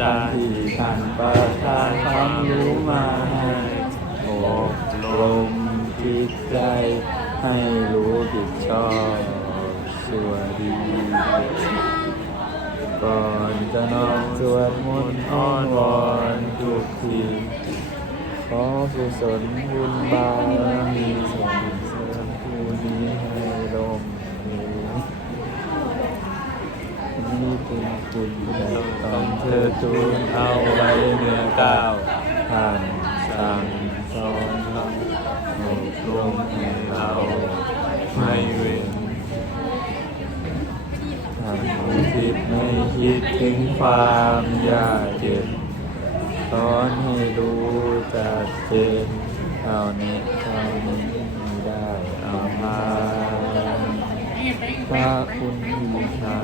จารย์ที่ท่านประทานความรู้มาให้อบรมจิตใจ ให้รู้ผิดชอบชั่วดีก่อนจะนอนสวดมนต์อ้อนวอนทุกทีขอกุศลบุญบารมีส่งเสริมผู้นี้ให้ลมนี้เป็นคุณ งเธอทูลเอาไว้เมื่อก้าวท่านสั่งสอนเราอบรมให้เราไม่เว้นทำคิดไม่คิดถึงความยากเย็นสอนให้รู้จัดเจนเท่านี้เท่านี้ได้เอามา พระคุณที่งา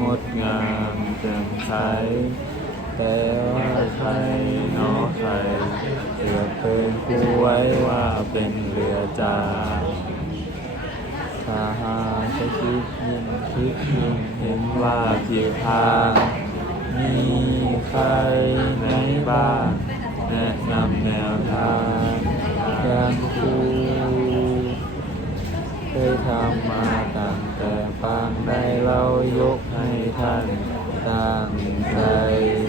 งดงามแจ่มใสแต่ว่าใครเน้อใครเสือเป็นผู้ไว้ว่าเป็นเรือจาถ้าหากจะคิดยิ่งคิดยิ่งเห็นว่าผิดทางมีใครไหนบ้างแนะนำแนวทางอย่างครูเค ยกให้ท่านตั้งใจ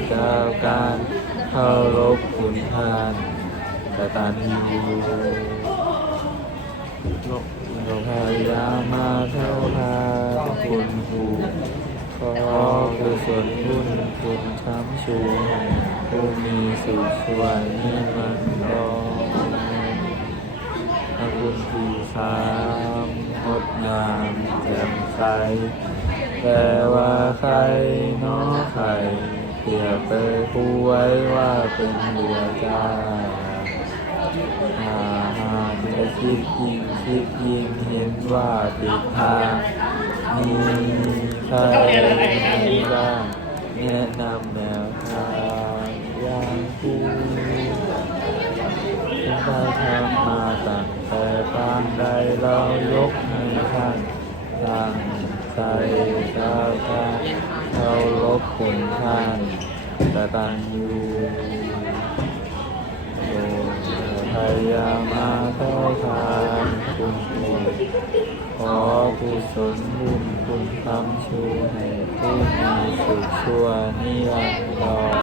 เจ้าการเคารพคุณท่านกตัญญูเราพยายามาเท่าทาคุณครูขอกุศลบุญคุณช้ำชูผู้มีสุขช่วยให้มันรองพระคุณที่สามงดงาม แจ่แต่ว่าใครน้อใครเปรียบไปผู้ไว้ว่าเป็นเรือจ้าอาหารจะคิดยิงคิดยิงเห็นว่าผิดทางมีใครบ้างแนะนำแนวทางอย่างผู้ที่ได้ทำมาตั้งแต่ปางใดเรายกให้ท่าน ใจก้าวกาเคารพคุณท่านกตัญญูโปรดพยายามาเข้าทานคุณครูขอกุศลบุญคุณทำชูให้ผู้มีสุขชั่วนิรันดร์